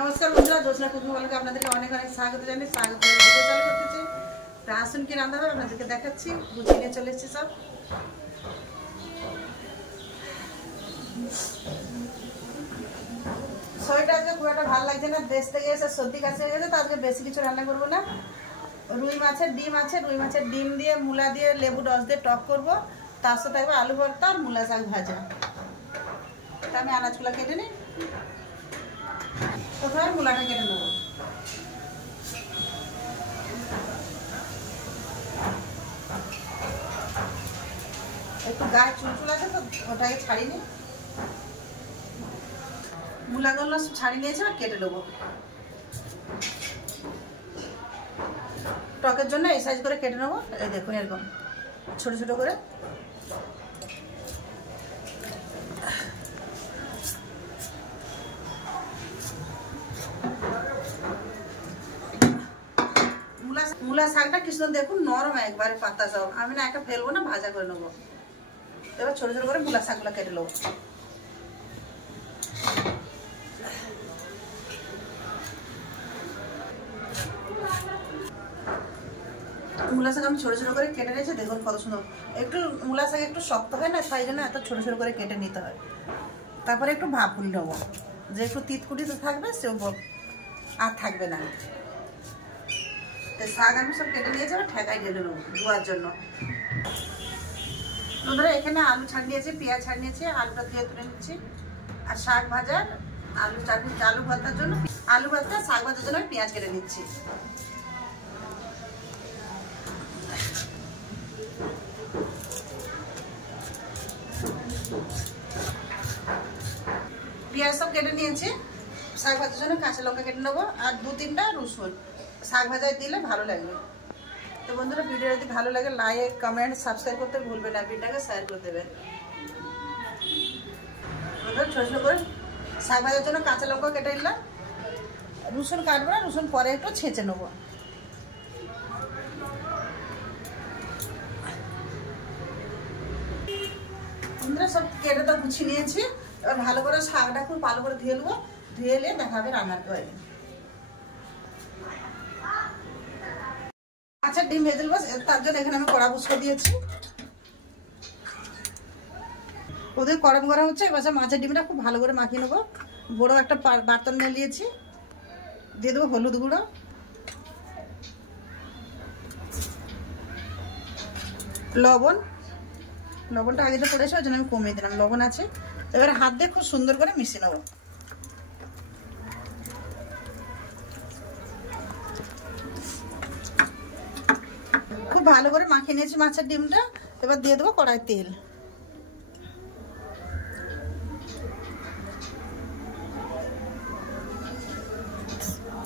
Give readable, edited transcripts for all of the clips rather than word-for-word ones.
নমস্কার বন্ধুরা, জোৎস্না কুকিং ব্লগে আপনাদেরকে অনেক অনেক স্বাগত জানাই। স্বাগত ভিডিও চালু করতেছি। আসুন কি রান্না হবে আপনাদেরকে দেখাচ্ছি। গুছিয়ে নিয়ে চলে এসেছি সব। শরীরটা আজকে খুব একটা ভালো লাগছে না, দেশ থেকে এসে সর্দি কাশি হয়ে গেছে, তো আজকে বেশি কিছু রান্না করবো না। রুই মাছের ডিম আছে, রুই মাছের ডিম দিয়ে মূলা দিয়ে লেবু রস দিয়ে টক করবো। তার সাথে থাকবে আলু ভর্তা আর মূলা শাক ভাজা। তা আমি আনাজগুলো কেটে নিই। প্রথমে মূলাটা কেটে নেবো। একটু গায়ে চুলচুল আছে তো ওটাকে ছাড়িয়ে নিই। মূলাগুলো ছাড়িয়ে নিয়েছি আর কেটে নেবো। টকের জন্য এই সাইজ করে কেটে নেবো। এই দেখুন এরকম ছোট ছোট করে। মূলা শাকটা কি সুন্দর দেখুন, নরম একবারে পাতা সব। আমি না একটা ফেলবো না, ভাজা করে নেবো। এবার ছোট ছোট করে মূলা শাকগুলো কেটে নেবো। মূলা শাক আমি ছোট ছোট করে কেটে নিয়েছি, দেখুন কত সুন্দর। একটু মূলা শাক একটু শক্ত হয় না, তাই জন্য এত ছোট ছোট করে কেটে নিতে হয়। তারপরে একটু ভাপ ফুল নেবো, যে একটু তিতকুটিতে থাকবে সে আর থাকবে না। শাক আমি সব কেটে নিয়ে যাবো, ঠেকাই ঢেলে নেবো ধোয়ার জন্য। বন্ধুরা এখানে আলু ছাড় নিয়েছি, পেঁয়াজ ছাড় নিয়েছি, আলুটা দিয়ে তুলে নিচ্ছি। আর শাক ভাজার আলু চাটনি, আলু ভর্তার জন্য আলু ভর্তা, শাক ভাজার জন্য আমি পেঁয়াজ কেটে নিচ্ছি। পেঁয়াজ সব কেটে নিয়েছি। শাক ভাজার জন্য কাঁচা লঙ্কা কেটে নেবো আর 2-3টা রসুন। শাক ভাজায় দিলে ভালো লাগবে। তো বন্ধুরা ভিডিও যদি ভালো লাগে লাইক কমেন্ট সাবস্ক্রাইব করতে ভুলবেন না, ভিডিওটাকে শেয়ার করে দেবেন। ছোট ছোট করে শাক ভাজার জন্য কাঁচা লঙ্কা কেটে নিলাম। রসুন কাটবো না, রসুন পরে একটু ছেঁচে নেবো। বন্ধুরা সব কেটে তো গুছিয়ে নিয়েছি। এবার ভালো করে শাকটা খুব ভালো করে ধুয়ে নেবো। ধুয়ে নিয়ে দেখাবে রান্নার করে। আচ্ছা ডিম ভেজে নেবো, তার জন্য এখানে আমি কড়া বসিয়ে দিয়েছি। ওদের গরম করা হচ্ছে। এবার মাছের ডিমটা খুব ভালো করে মাখিয়ে নেবো। বড়ো একটা বার্তন নিয়ে নিয়েছি, দিয়ে দেবো হলুদ গুঁড়ো, লবণ। লবণটা আগে তো পড়েছে, ওই জন্য আমি কমিয়ে দিলাম, লবণ আছে। এবার হাত দিয়ে খুব সুন্দর করে মিশিয়ে নেবো। খুব ভালো করে মাখিয়ে নিয়েছি মাছের ডিমটা। এবার দিয়ে দেবো কড়াই তেল।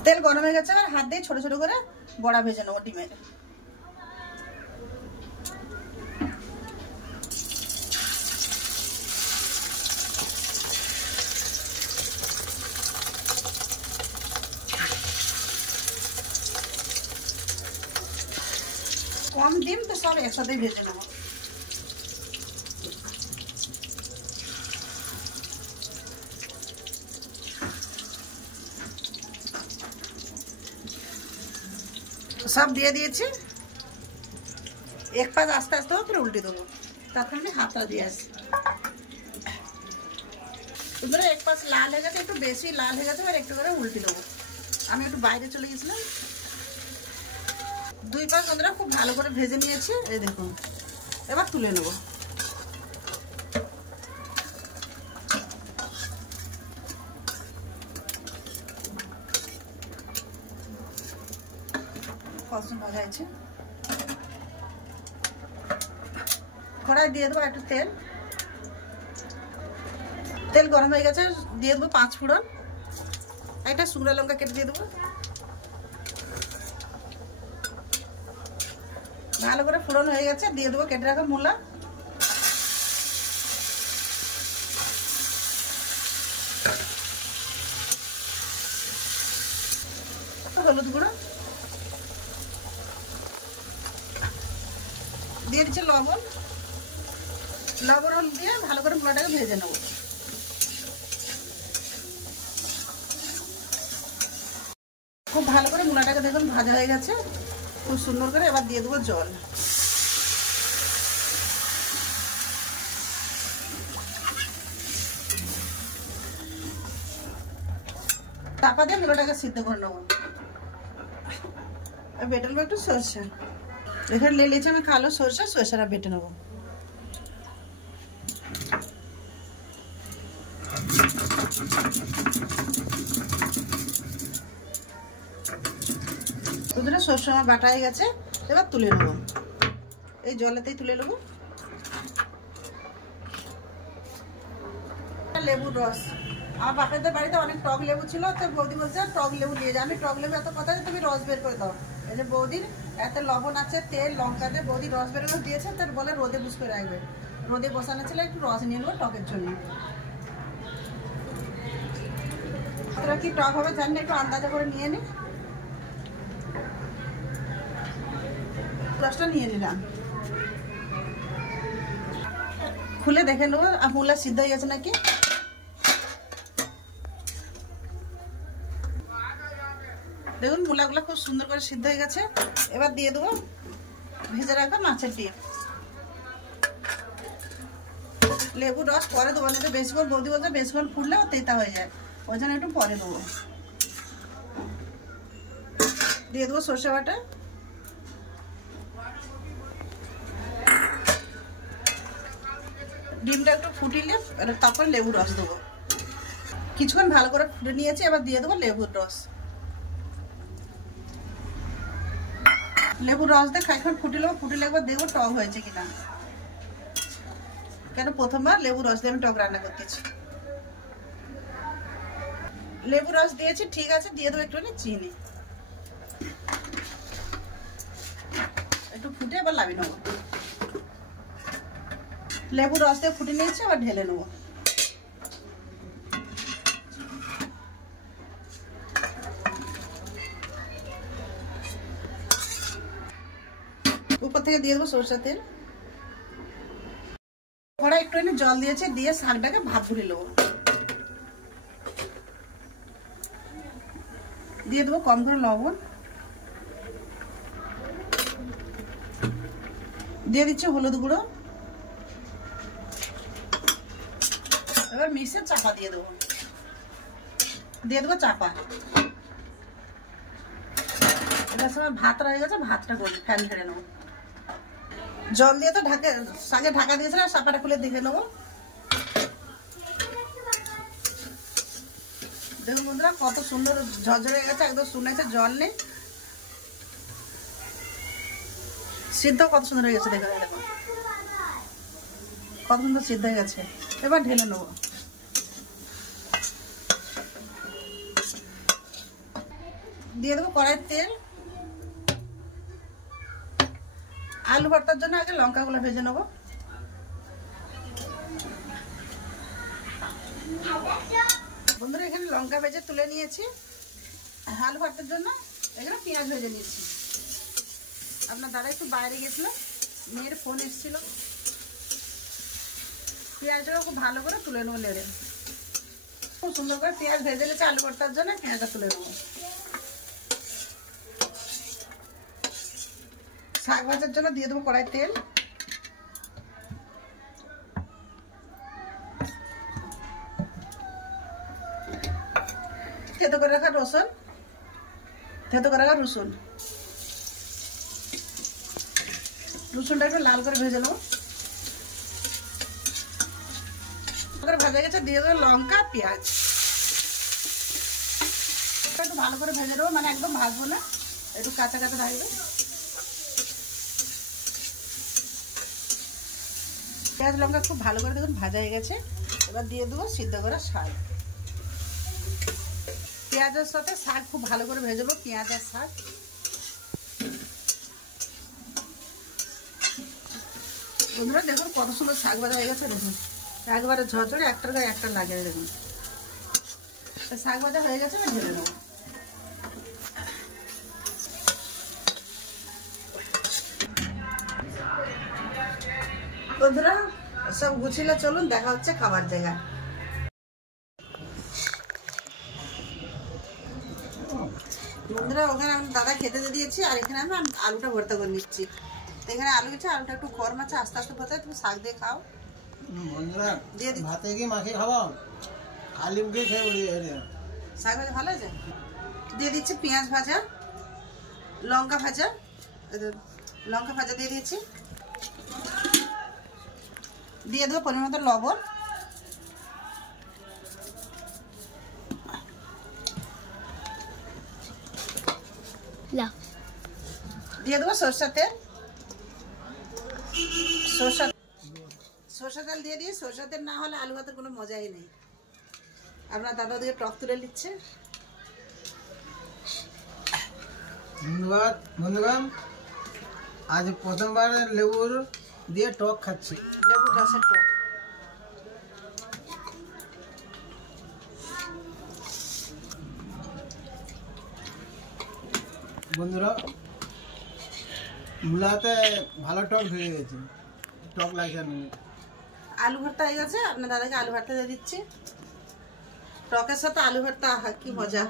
তেল গরম হয়ে গেছে, এবার হাত দিয়ে ছোট ছোট করে বড়া ভেজে নেবো ডিমের। কম ডিম তো সব একসাথেই ভেজে নেবো। সব দিয়ে দিয়েছি। এক পাশ আস্তে আস্তে করে উল্টে দেবো, তারপরে আমি হাতটা দিয়ে আসি। এবারে এক পাশ লাল হয়ে গেছে, একটু বেশি লাল হয়ে গেছে, এবার একটু করে উল্টে দেবো। আমি একটু বাইরে চলে গেছিলাম। 2 পাশ বন্ধুরা খুব ভালো করে ভেজে নিয়েছি, এই দেখুন। এবার তুলে নেব। কষন ভাজা আছে। কড়াই দিয়ে দেবো একটু তেল। তেল গরম হয়ে গেছে, দিয়ে দেবো 5 ফোড়ন। একটা শুকনো লঙ্কা কেটে দিয়ে দেবো। ভালো করে ফোড়ন হয়ে গেছে, দিয়ে দেবো কেটে রাখা মূলা। হলুদ গুঁড়ো দিয়ে দিচ্ছি, লবণ। লবণ হলুদ দিয়ে ভালো করে মূলাটাকে ভেজে নেব। খুব ভালো করে মূলাটাকে দেখুন ভাজা হয়ে গেছে খুব সুন্দর করে। এবার দিয়ে দেবো জল। চাপা দিয়ে মূলাটাকে সিদ্ধ করে নেবো। বেটে নেবো একটু সরষে। এখানে লেলেছি আমি কালো সরষে, সরষেটা বেটে নেবো। দুধটা সরষে আমার বাটা হয়ে গেছে, এবার তুলে নেবো। এই জলেতেই তুলে নেবো। লেবুর রস, আমার বাপেদের বাড়িতে অনেক টক লেবু ছিল, তো বৌদি বলছে টক লেবু দিয়ে যায়। আমি টক লেবু এত কথা তুমি রস বের করে দাও। এই যে বৌদির এত লবণ আছে, তেল লঙ্কা দিয়ে বৌদি রস বের করে দিয়েছে, তার বলে রোদে বুঝ করে রাখবে। রোদে বসানো ছিল, একটু রস নিয়ে নেবো টকের জন্য। তোরা কি টক হবে জানি না, একটু আন্দাজে করে নিয়ে নি। রসটা নিয়ে নিলাম, খুলে দেখে নেবো মূলা সিদ্ধ হয়ে গেছে নাকি। দেখুন মূলাগুলো খুব সুন্দর করে সিদ্ধ হয়ে গেছে। এবার দিয়ে দেবো ভেজে রাখা মাছের ডিম। লেবুর রস পরে দেবো না, বেশিক্ষণ বৌদি বলতে বেশিক্ষণ ফুটলে তেতা হয়ে যায়, ওই জন্য একটু পরে দেবো। দিয়ে দেবো সর্ষে বাটা। ডিমটা একটু ফুটিলে তারপর লেবুর রস দেবো। কিছুক্ষণ ভালো করে ফুটে নিয়েছি, এবার দিয়ে দেবো লেবুর রস। লেবুর রস দিয়ে খানিকক্ষণ ফুটিলে একবার দেখবো টক হয়েছে কিনা, কেন প্রথমবার লেবুর রস দিয়ে আমি টক রান্না করতেছি। লেবুর রস দিয়েছি, ঠিক আছে। দিয়ে দেবো একটুখানি চিনি, একটু ফুটে এবার নামিয়ে নেবো। লেবুর রস দিয়ে ফুটে নিয়েছি, আবার ঢেলে নেবো। উপর থেকে দিয়ে দেবো সরষের তেল। কড়াই একটুখানি জল দিয়েছে, দিয়ে শাকটাকে ভাপ ঘুরে নেবো। দিয়ে দেবো কম করে লবণ, দিয়ে দিচ্ছি হলুদ গুঁড়ো। এবার মিশে চাপা দিয়ে দেবো। দিয়ে দেবো চাপা। এবার সময় ভাত রয়ে গেছে, ভাতটা করবো, ফ্যান ছেড়ে নেবো। জল দিয়ে তো শাকে ঢাকা দিয়েছিলাম, চাপাটা খুলে দেখে নেবো। দেখুন বন্ধুরা কত সুন্দর ঝরঝরে হয়ে গেছে, একদম শুনেছে জল নেই, সিদ্ধ কত সুন্দর হয়ে গেছে। দেখো দেখো কত সুন্দর সিদ্ধ হয়ে গেছে। এবার ঢেলে নেবো। দিয়ে দেবো কড়াইয়ের তেল। আলু ভর্তার জন্য আগে লঙ্কাগুলো ভেজে নেবো। বন্ধুরা এখানে লঙ্কা ভেজে তুলে নিয়েছি। আলু ভর্তার জন্য এখানে পেঁয়াজ ভেজে নিয়েছি। আপনার দাদা একটু বাইরে গেছিল, মেয়ের ফোন এসেছিল। পেঁয়াজটাকে খুব ভালো করে তুলে নেবো নেড়ে। খুব সুন্দর করে পেঁয়াজ ভেজে নিয়েছি আলু ভর্তার জন্য, পেঁয়াজটা তুলে নেবো। শাক ভাজার জন্য দিয়ে দেবো কড়াই তেল। থেতো করে রাখা রসুন, রসুনটা একটু লাল করে ভেজে নেবো। ভাজা গেছে, দিয়ে দেবো লঙ্কা পেঁয়াজ। একটু ভালো করে ভেজে নেবো, মানে একদম ভাজবো না, একটু কাঁচা কাঁচা থাকবে। পেঁয়াজ লঙ্কা খুব ভালো করে দেখুন ভাজা হয়ে গেছে। এবার দিয়ে দেবো সিদ্ধ করা শাক। পেঁয়াজের সাথে শাক খুব ভালো করে ভেজে নেবো, পেঁয়াজ আর শাক। বন্ধুরা দেখুন কত সুন্দর শাক ভাজা হয়ে গেছে। দেখুন একবারে ঝরঝরে, একটার গায়ে একটা লাগে। দেখুন শাক ভাজা হয়ে গেছে, আমি ঢেলে নেবো। বন্ধুরা সব গুছিয়ে চলুন, দেখা হচ্ছে খাবার জায়গা। বন্ধুরা ওখানে আমি দাদা খেতে দিয়ে দিয়েছি, আর এখানে আমি আলুটা ভর্তা করে নিচ্ছি। এখানে আলু গেছে, আলুটা একটু গরম আছে, আস্তে আস্তে ভর্তা, তুমি শাক দিয়ে খাও। বন্ধুরা ভাতে কি মাখিয়ে খাবো, খালি মুখে খেয়ে উড়িয়ে শাক ভাজা ভালো আছে। দিয়ে দিচ্ছি পেঁয়াজ ভাজা, লঙ্কা ভাজা, লঙ্কা ভাজা দিয়ে দিয়েছি। দিয়ে দেবো পরিমাণ মতো লবণ, দিয়ে দেবো সরষের তেল। সরষের তেল দিয়ে দিই। সরষের তেল না হলে আলু ভাতের কোনো মজাই নেই। আপনার দাদা দিকে টক তুলে নিচ্ছে। বন্ধুগণ আজ প্রথমবার লেবুর দিয়ে টক খাচ্ছি, লেবু রসের টক। বন্ধুরা মূলাতে ভালো টক ঢুকে গেছে, টক লাগছে না। আলু ভর্তা হয়ে গেছে, আপনার দাদাকে আলু ভর্তা দিয়ে দিচ্ছি। টকের সাথে আলু ভর্তা, কি মজা,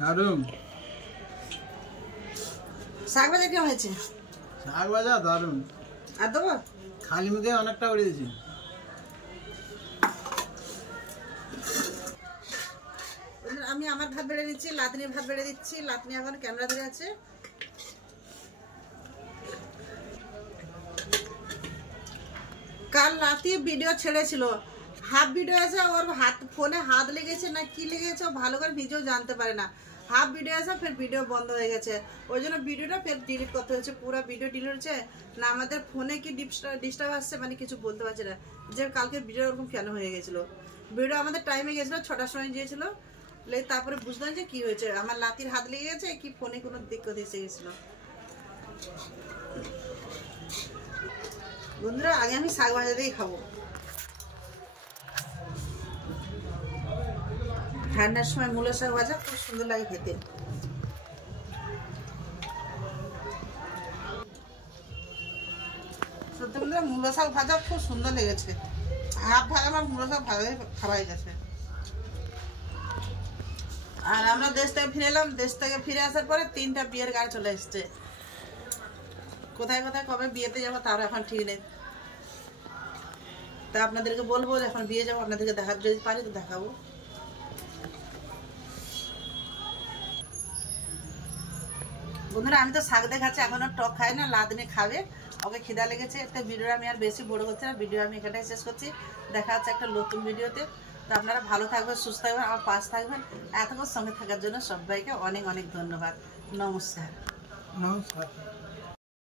দারুণ। শাক ভাজা কেমন হয়েছে? শাক ভাজা দারুণ। আর দেবো? খালি মুখে অনেকটা উড়ে দিয়েছি। আমি আমার ভাত বেড়ে নিচ্ছি, লাতনির ভাত বেড়ে দিচ্ছি। লাতনি এখন ক্যামেরা ধরে আছে। কাল রাতে ভিডিও ছেড়েছিল, হাফ ভিডিও আছে, ওর হাত ফোনে হাত লেগেছে না কি লেগেছে ও ভালো করে নিজেও জানতে পারে না। হাফ ভিডিও আছে, ফের ভিডিও বন্ধ হয়ে গেছে, ওই জন্য ভিডিওটা ফের ডিলিট করতে হয়েছে। পুরো ভিডিও ডিলিট হচ্ছে না, আমাদের ফোনে কি ডিস্টার্ব আসছে মানে কিছু বলতে পারছি না, যে কালকে ভিডিও ওরকম কেন হয়ে গেছিলো। ভিডিও আমাদের টাইমে গেছিলো, 6টার সময় গিয়েছিল, তারপরে বুঝলাম যে কি হয়েছে, আমার লাতির হাত লেগে গেছে কি ফোনে কোনো দিক্কত এসে গেছিলো। বন্ধুরা আগে আমি শাক ভাজা দিয়েই খাবো। ঠান্ডার সময় মূলো শাক ভাজা খুব সুন্দর লাগে খেতে। সত্যি বন্ধুরা মূলো শাক ভাজা খুব সুন্দর লেগেছে। হাফ ভাজা আমার মূলো শাক ভাজা খাওয়া হয়ে গেছে। আর আমরা দেশ থেকে ফিরে এলাম, দেশ থেকে ফিরে আসার পরে 3টা বিয়ের গাড়ি চলে এসছে। কোথায় কোথায় কবে বিয়েতে যাবো তার এখন ঠিক নেই, তা আপনাদেরকে বলবো এখন বিয়ে যাবো, আপনাদেরকে দেখাতে যদি পারি তো দেখাবো। বন্ধুরা আমি তো শাক দেখাচ্ছি, এখনো টক খাই না, লাদনে খাবে, ওকে খিদা লেগেছে। একটা ভিডিও আমি আর বেশি বড় করছি না, ভিডিও আমি এখানটাই শেষ করছি। দেখা হচ্ছে একটা নতুন ভিডিওতে। তো আপনারা ভালো থাকবেন, সুস্থ থাকবেন, আমার পাশে থাকবেন। এতক্ষণ সঙ্গে থাকার জন্য সবাইকে অনেক অনেক ধন্যবাদ। নমস্কার। নমস্কার।